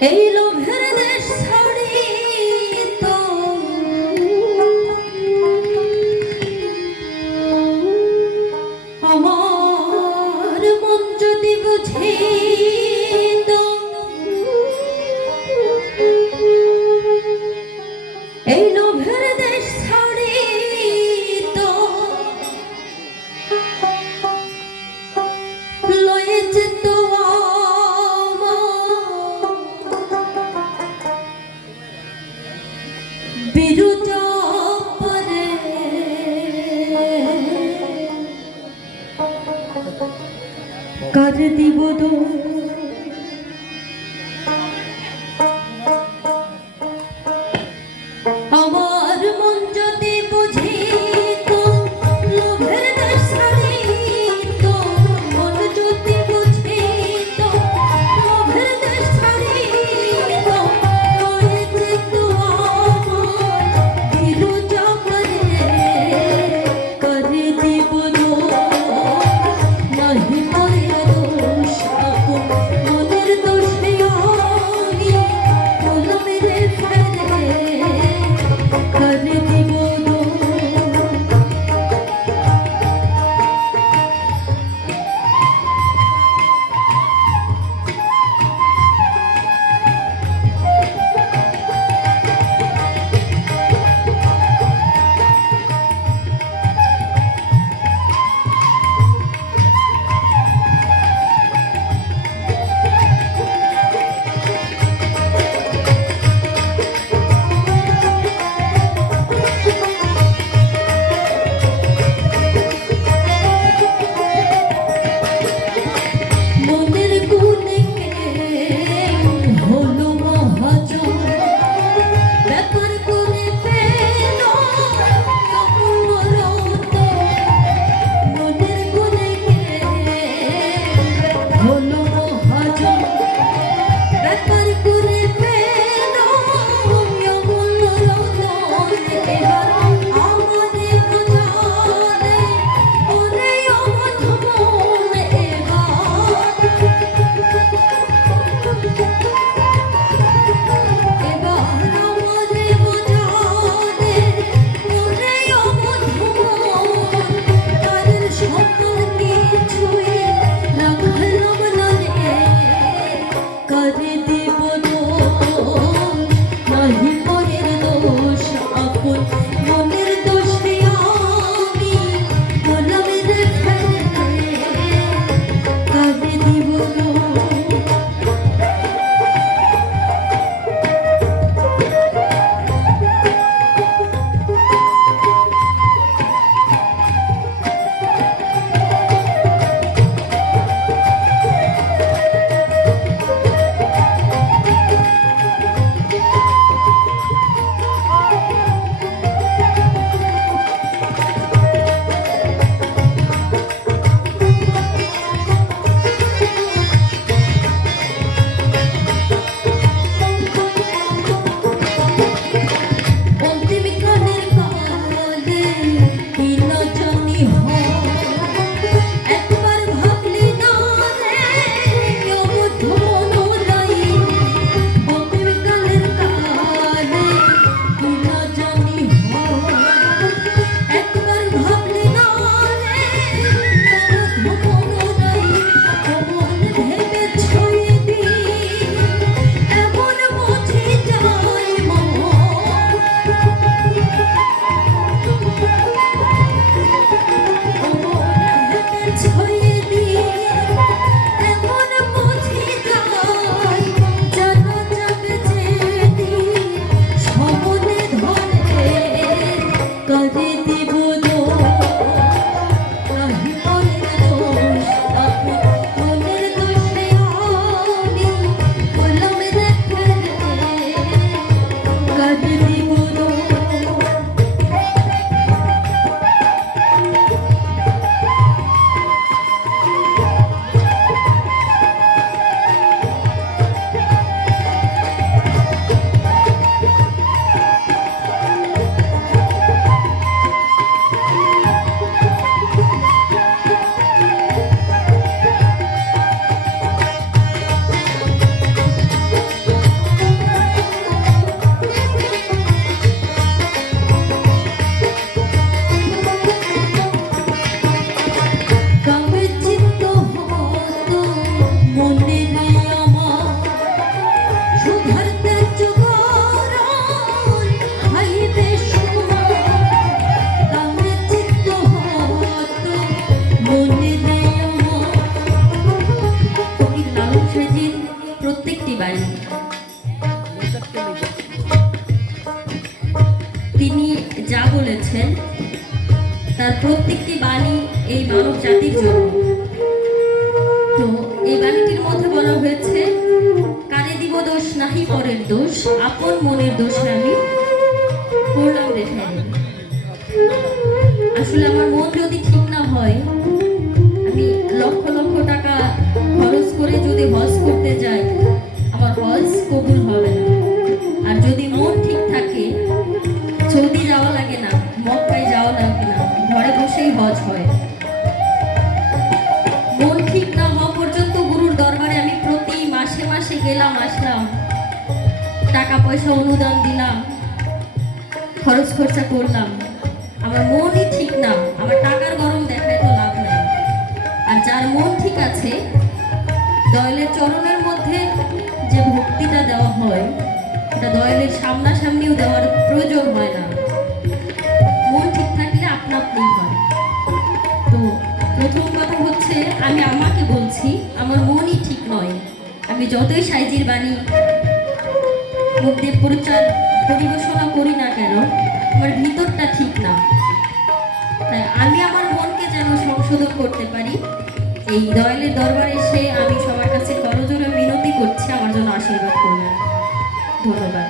এই লোভের দেশ ছাড়ি তো আমার মন যদি বুঝে তো এই লোভের দেশ ছাড়ি তো লয়েছে তো कर দিব দো আমার মন যদি বুঝি তো লোভের দেশ ছাড়ি তো মন যদি বুঝি তো লোভের দেশ ছাড়ি তো হয়েছে তো আমার বিরুজা করে দিব দো নাহি মরে দোষ আপন বলেছেন তার প্রত্যেকটি বাণী এই মানব জাতির জন্য। তো এই বাণীটির মধ্যে বলা হয়েছে, কারে দিব দোষ নাহি পরের দোষ, আপন মনের দোষে আমি করলাম দেখাই। আসলে আমার মন যদি ঠিক না হয়, আমি লক্ষ লক্ষ টাকা খরচ করে যদি হজ করতে যাই, আমার হজ কবুল হবে না। আর যদি মন ঠিক থাকে, সৌদি যাওয়া লাগে না, মক্কায় যাওয়া লাগে না, ঘরে বসেই হজ হয়। মন ঠিক না হওয়া পর্যন্ত গুরুর দরবারে আমি প্রতি মাসে মাসে গেলাম আসলাম, টাকা পয়সা অনুদান দিলাম, খরচ খরচা করলাম, আমার মনই ঠিক না, আমার টাকার গরম দেখায় তো লাভ নাই। আর যার মন ঠিক আছে, দয়ালের চরণের মধ্যে যে ভক্তিটা দেওয়া হয়, ওটা দয়ালের সামনাসামনিও দেওয়ার প্রয়োজন হয় না। মন ঠিক থাকলে আপনা আপনি হয়। তো প্রথম কথা হচ্ছে, আমি আমাকে বলছি আমার মনই ঠিক নয়। আমি যতই সাইজির বাণী মুখ দিয়ে পরিবেশনা করি না কেন, আমার ভিতরটা ঠিক না। তাই আমি আমার মনকে যেন সংশোধন করতে পারি, এই দয়ালের দরবারে এসে আমি সবার কাছে করজোড়ে মিনতি করছি, আমার জন্য আশীর্বাদ করবেন। ধন্যবাদ।